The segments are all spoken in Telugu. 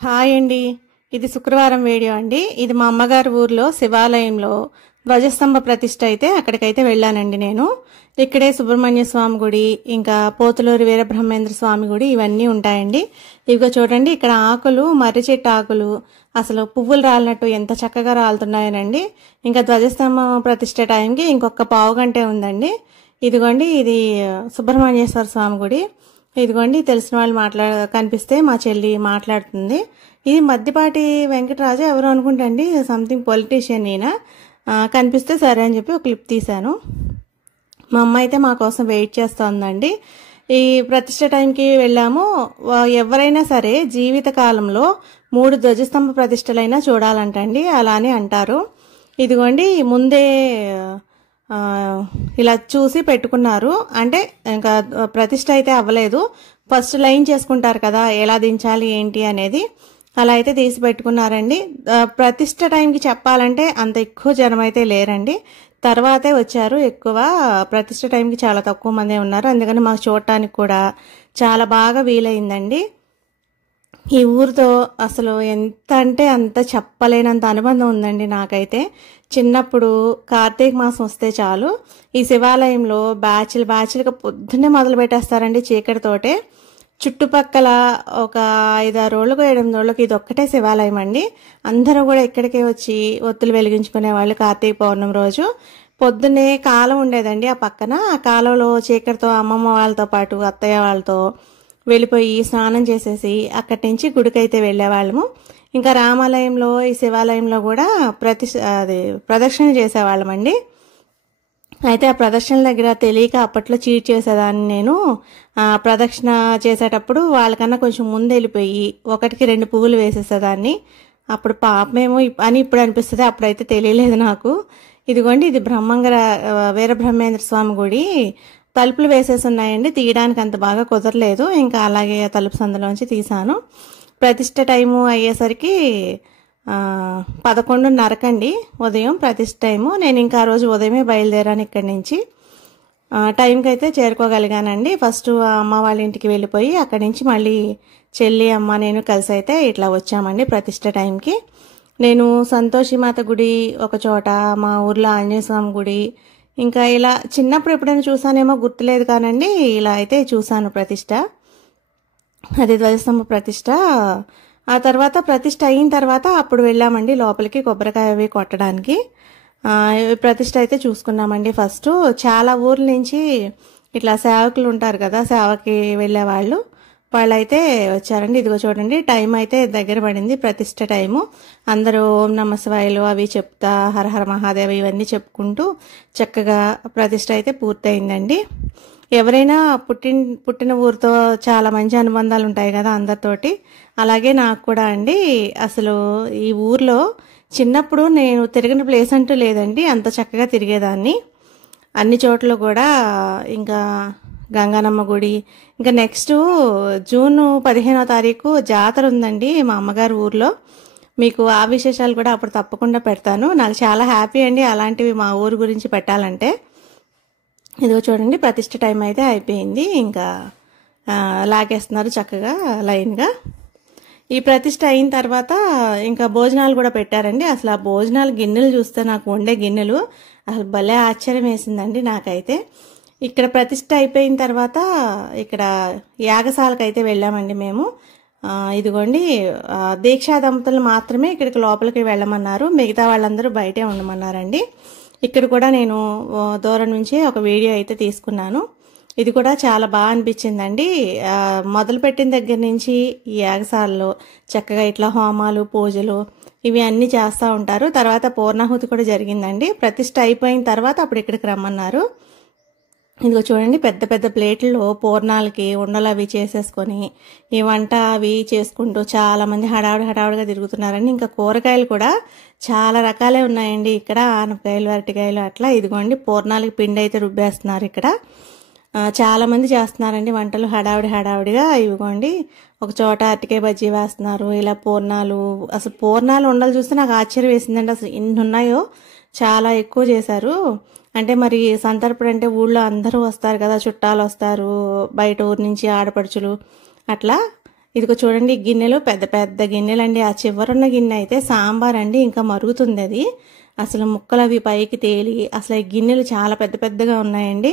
హాయ్ అండి. ఇది శుక్రవారం వీడియో అండి. ఇది మా అమ్మగారి ఊర్లో శివాలయంలో ధ్వజస్తంభ ప్రతిష్ఠ అయితే అక్కడికైతే వెళ్ళానండి నేను. ఇక్కడే సుబ్రహ్మణ్య స్వామి గుడి, ఇంకా పోతులూరి వీరబ్రహ్మేంద్ర స్వామి గుడి ఇవన్నీ ఉంటాయండి. ఇవిగో చూడండి, ఇక్కడ ఆకులు, మర్రి చెట్టు ఆకులు అసలు పువ్వులు రాలినట్టు ఎంత చక్కగా రాలుతున్నాయనండి. ఇంకా ధ్వజస్తంభం ప్రతిష్ఠ టైంకి ఇంకొక పావు గంటే ఉందండి. ఇదిగోండి, ఇది సుబ్రహ్మణ్యేశ్వర స్వామి గుడి. ఇదిగోండి, తెలిసిన వాళ్ళు కనిపిస్తే మా చెల్లి మాట్లాడుతుంది. ఇది మద్దిపాటి వెంకటరాజు ఎవరు అనుకుంటండి, సంథింగ్ పొలిటీషియన్ ఈయన. కనిపిస్తే సరే అని చెప్పి ఒక క్లిప్ తీశాను. మా అమ్మ అయితే మా కోసం వెయిట్ చేస్తోందండి. ఈ ప్రతిష్ఠ టైంకి వెళ్ళాము. ఎవరైనా సరే జీవిత కాలంలో 3 ధ్వజస్తంభ ప్రతిష్టలైనా చూడాలంటండి, అలానే అంటారు. ఇదిగోండి, ముందే ఇలా చూసి పెట్టుకున్నారు. అంటే ఇంకా ప్రతిష్ఠ అయితే అవ్వలేదు, ఫస్ట్ లైన్ చేసుకుంటారు కదా ఎలా దించాలి ఏంటి అనేది, అలా అయితే తీసి పెట్టుకున్నారండి. ప్రతిష్ఠ టైంకి చెప్పాలంటే అంత ఎక్కువ జనం అయితే లేరండి, తర్వాతే వచ్చారు ఎక్కువ. ప్రతిష్ఠ టైంకి చాలా తక్కువ మందే ఉన్నారు, అందుకని మాకు చూడటానికి కూడా చాలా బాగా వీలైందండి. ఈ ఊరితో అసలు ఎంత అంటే అంత చెప్పలేనంత అనుబంధం ఉందండి నాకైతే. చిన్నప్పుడు కార్తీక మాసం వస్తే చాలు ఈ శివాలయంలో బ్యాచ్లుగా పొద్దున్నే మొదలు పెట్టేస్తారండి చీకటితోటే. చుట్టుపక్కల ఒక 5-6 రోజులకు 8 రోజులకు ఇది ఒక్కటే శివాలయం అండి. అందరూ కూడా ఇక్కడికే వచ్చి ఒత్తులు వెలిగించుకునే వాళ్ళు. కార్తీక పౌర్ణమి రోజు పొద్దున్నే కాలం ఉండేదండి ఆ పక్కన. ఆ కాలంలో చీకటితో అమ్మమ్మ వాళ్ళతో పాటు అత్తయ్య వాళ్ళతో వెళ్ళిపోయి స్నానం చేసేసి అక్కడి నుంచి గుడికైతే వెళ్ళేవాళ్ళము. ఇంకా రామాలయంలో, ఈ శివాలయంలో కూడా ప్రదక్షిణ చేసేవాళ్ళమండి. అయితే ఆ ప్రదక్షిణ దగ్గర తెలియక అప్పట్లో చీట్ చేసేదాన్ని నేను. ప్రదక్షిణ చేసేటప్పుడు వాళ్ళకన్నా కొంచెం ముందు వెళ్ళిపోయి 1కి 2 పువ్వులు వేసేసేదాన్ని. అప్పుడు పాపమేమో అని ఇప్పుడు అనిపిస్తుంది, అప్పుడైతే తెలియలేదు నాకు. ఇదిగోండి, ఇది వీరబ్రహ్మేంద్ర స్వామి గుడి. తలుపులు వేసేసి ఉన్నాయండి, తీయడానికి అంత బాగా కుదరలేదు, ఇంకా అలాగే తలుపు సందులోంచి తీసాను. ప్రతిష్ఠ టైము అయ్యేసరికి 11:30 ఉదయం ప్రతిష్ఠ టైము. నేను ఇంకా ఆ రోజు ఉదయమే బయలుదేరాను ఇక్కడి నుంచి. టైంకి అయితే చేరుకోగలిగానండి. ఫస్ట్ అమ్మ వాళ్ళ ఇంటికి వెళ్ళిపోయి అక్కడి నుంచి మళ్ళీ చెల్లి, అమ్మ, నేను కలిసి అయితే ఇట్లా వచ్చామండి ప్రతిష్ఠ టైంకి. నేను సంతోషిమాత గుడి ఒక చోట, మా ఊర్లో ఆంజనేయ స్వామి గుడి, ఇంకా ఇలా చిన్నప్పుడు ఎప్పుడైనా చూసానేమో గుర్తులేదు కానండి, ఇలా అయితే చూశాను ప్రతిష్ఠ. అది ధ్వజస్తంభ ప్రతిష్ఠ. ఆ తర్వాత ప్రతిష్ఠ అయిన తర్వాత అప్పుడు వెళ్ళామండి లోపలికి కొబ్బరికాయ అవి కొట్టడానికి. ప్రతిష్ఠ అయితే చూసుకున్నామండి. ఫస్ట్ చాలా ఊర్ల నుంచి ఇట్లా సేవకులు ఉంటారు కదా, సేవకి వెళ్ళే వాళ్ళైతే వచ్చారండి. ఇదిగో చూడండి, టైం అయితే దగ్గర పడింది ప్రతిష్ఠ టైము. అందరూ ఓం నమ శివాయలు అవి చెప్తా, హరహర మహాదేవ ఇవన్నీ చెప్పుకుంటూ చక్కగా ప్రతిష్ఠ అయితే పూర్తయిందండి. ఎవరైనా పుట్టిన ఊరితో చాలా మంచి అనుబంధాలు ఉంటాయి కదా అందరితోటి, అలాగే నాకు కూడా అండి. అసలు ఈ ఊర్లో చిన్నప్పుడు నేను తిరిగిన ప్లేస్ అంటూ లేదండి, అంత చక్కగా తిరిగేదాన్ని అన్ని చోట్ల కూడా. ఇంకా గంగానమ్మ గుడి, ఇంకా నెక్స్ట్ జూన్ 15వ తారీఖు జాతర ఉందండి మా అమ్మగారి ఊర్లో. మీకు ఆ విశేషాలు కూడా అప్పుడు తప్పకుండా పెడతాను. నాకు చాలా హ్యాపీ అండి అలాంటివి మా ఊరు గురించి పెట్టాలంటే. ఇదిగో చూడండి, ప్రతిష్ఠ టైం అయితే అయిపోయింది, ఇంకా లాగేస్తున్నారు చక్కగా లైన్గా. ఈ ప్రతిష్ఠ అయిన తర్వాత ఇంకా భోజనాలు కూడా పెట్టారండి. అసలు ఆ భోజనాలు గిన్నెలు చూస్తే, నాకు వండే గిన్నెలు అసలు భలే ఆశ్చర్యం వేసిందండి నాకైతే. ఇక్కడ ప్రతిష్ఠ అయిపోయిన తర్వాత ఇక్కడ యాగశాలకు అయితే వెళ్ళామండి మేము. ఇదిగోండి, దీక్షా దంపతులు మాత్రమే ఇక్కడికి లోపలికి వెళ్ళమన్నారు, మిగతా వాళ్ళందరూ బయటే ఉండమన్నారండి. ఇక్కడ కూడా నేను దూరం నుంచి ఒక వీడియో అయితే తీసుకున్నాను. ఇది కూడా చాలా బాగా అనిపించిందండి. మొదలుపెట్టిన దగ్గర నుంచి ఈ యాగశాలలో చక్కగా ఇట్లా హోమాలు, పూజలు ఇవి అన్నీ చేస్తూ ఉంటారు. తర్వాత పూర్ణాహుతి కూడా జరిగిందండి. ప్రతిష్ఠ అయిపోయిన తర్వాత అప్పుడు ఇక్కడికి రమ్మన్నారు. ఇదిగో చూడండి, పెద్ద పెద్ద ప్లేట్లలో పూర్ణాలకి ఉండలు అవి చేసేసుకొని ఈ వంట అవి చేసుకుంటూ చాలా మంది హడావుడిగా తిరుగుతున్నారండి. ఇంకా కూరగాయలు కూడా చాలా రకాలే ఉన్నాయండి ఇక్కడ, ఆనపకాయలు, అరటికాయలు అట్లా. ఇదిగోండి, పూర్ణాలకి పిండి అయితే రుబ్బేస్తున్నారు ఇక్కడ. చాలా మంది చేస్తున్నారండి వంటలు హడావుడిగా. ఇవిగోండి, ఒక చోట అరటికాయ బజ్జీ వేస్తున్నారు, ఇలా పూర్ణాలు. అసలు పూర్ణాలు ఉండలు చూస్తే నాకు ఆశ్చర్యం వేసిందండి, అసలు ఎన్ని ఉన్నాయో, చాలా ఎక్కువ చేశారు. అంటే మరి సంతర్పణ అంటే ఊళ్ళో అందరూ వస్తారు కదా, చుట్టాలు వస్తారు, బయట ఊరు నుంచి ఆడపడుచులు అట్లా. ఇదిగో చూడండి గిన్నెలు పెద్ద పెద్ద గిన్నెలండి. ఆ చివరున్న గిన్నె అయితే సాంబార్ అండి, ఇంకా మరుగుతుంది అది. అసలు ముక్కలు అవి పైకి తేలి అసలు ఈ గిన్నెలు చాలా పెద్ద పెద్దగా ఉన్నాయండి.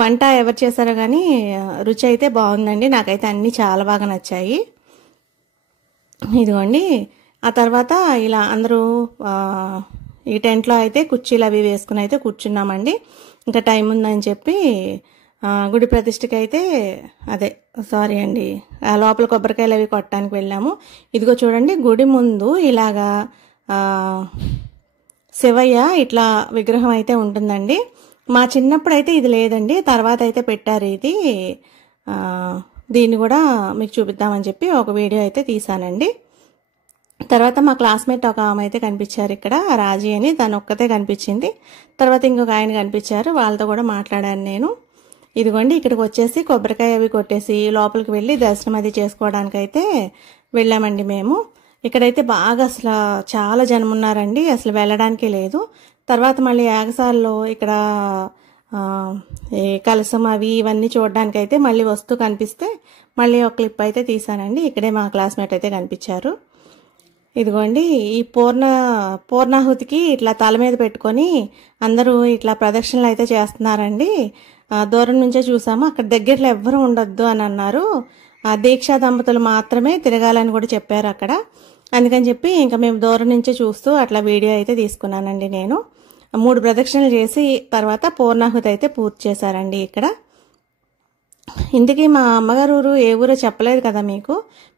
వంట ఎవరు చేశారో కానీ రుచి అయితే బాగుందండి. నాకైతే అన్నీ చాలా బాగా నచ్చాయి. ఇదిగోండి ఆ తర్వాత ఇలా అందరూ ఈ టెంట్లో అయితే కుర్చీలు అవి వేసుకుని అయితే కూర్చున్నామండి. ఇంకా టైం ఉందని చెప్పి గుడి ప్రతిష్టకి అయితే సారీ అండి, లోపల కొబ్బరికాయలు అవి కొట్టడానికి వెళ్ళాము. ఇదిగో చూడండి గుడి ముందు ఇలాగా శివయ్య ఇట్లా విగ్రహం అయితే ఉంటుందండి. మా చిన్నప్పుడు అయితే ఇది లేదండి, తర్వాత అయితే పెట్టారు ఇది. దీన్ని కూడా మీకు చూపిద్దామని చెప్పి ఒక వీడియో అయితే తీసానండి. తర్వాత మా క్లాస్మేట్ ఒక ఆమె అయితే కనిపించారు ఇక్కడ, రాజీ అని, తను ఒక్కతే కనిపించింది. తర్వాత ఇంకొక ఆయన కనిపించారు, వాళ్ళతో కూడా మాట్లాడాను నేను. ఇదిగోండి ఇక్కడికి వచ్చేసి కొబ్బరికాయ అవి కొట్టేసి లోపలికి వెళ్ళి దర్శనం అది చేసుకోవడానికి అయితే వెళ్ళామండి మేము. ఇక్కడైతే బాగా అసలు చాలా జనం ఉన్నారండి, అసలు వెళ్ళడానికే లేదు. తర్వాత మళ్ళీ యాగసాల్లో ఇక్కడ కలసం అవి ఇవన్నీ చూడడానికి అయితే మళ్ళీ వస్తూ కనిపిస్తే మళ్ళీ ఒక క్లిప్ అయితే తీసానండి. ఇక్కడే మా క్లాస్మేట్ అయితే కనిపించారు. ఇదిగోండి ఈ పూర్ణాహుతికి ఇట్లా తల మీద పెట్టుకొని అందరూ ఇట్లా ప్రదక్షిణలు అయితే చేస్తున్నారండి. దూరం నుంచే చూసాము, అక్కడ దగ్గరలో ఎవ్వరూ ఉండొద్దు అని అన్నారు. దీక్షా దంపతులు మాత్రమే తిరగాలని కూడా చెప్పారు అక్కడ. అందుకని చెప్పి ఇంకా మేము దూరం నుంచే చూస్తూ అట్లా వీడియో అయితే తీసుకున్నానండి నేను. 3 ప్రదక్షిణలు చేసి తర్వాత పూర్ణాహుతి అయితే పూర్తి చేశారండి ఇక్కడ. ఇందుకీ మా అమ్మగారు ఊరు ఏ ఊరో చెప్పలేదు కదా మీకు.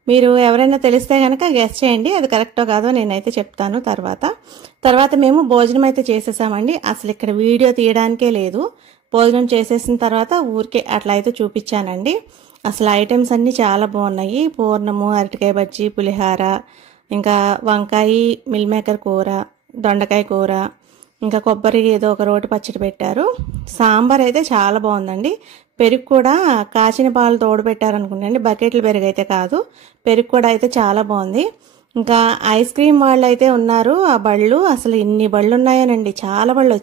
మీరు ఎవరైనా తెలిస్తే కనుక గెస్ చేయండి, అది కరెక్టో కాదో నేనైతే చెప్తాను తర్వాత మేము భోజనం అయితే చేసేసామండి. అసలు ఇక్కడ వీడియో తీయడానికే లేదు. భోజనం చేసేసిన తర్వాత ఊరికే అట్లా అయితే చూపించానండి. అసలు ఐటమ్స్ అన్నీ చాలా బాగున్నాయి. పూర్ణము, అరటికాయ బజ్జీ, పులిహార, ఇంకా వంకాయ మిల్ మేకర్ కూర, దొండకాయ కూర, ఇంకా కొబ్బరి ఏదో ఒక రోటి పచ్చడి పెట్టారు. సాంబార్ అయితే చాలా బాగుందండి. పెరుగు కూడా కాచిన పాలు తోడు పెట్టారనుకుంటండి, బకెట్లు పెరుగు అయితే కాదు, పెరుగు కూడా అయితే చాలా బాగుంది. ఇంకా ఐస్ క్రీమ్ వాళ్ళు అయితే ఉన్నారు. ఆ బళ్ళు అసలు ఇన్ని బళ్ళు ఉన్నాయోనండి, చాలా బళ్ళు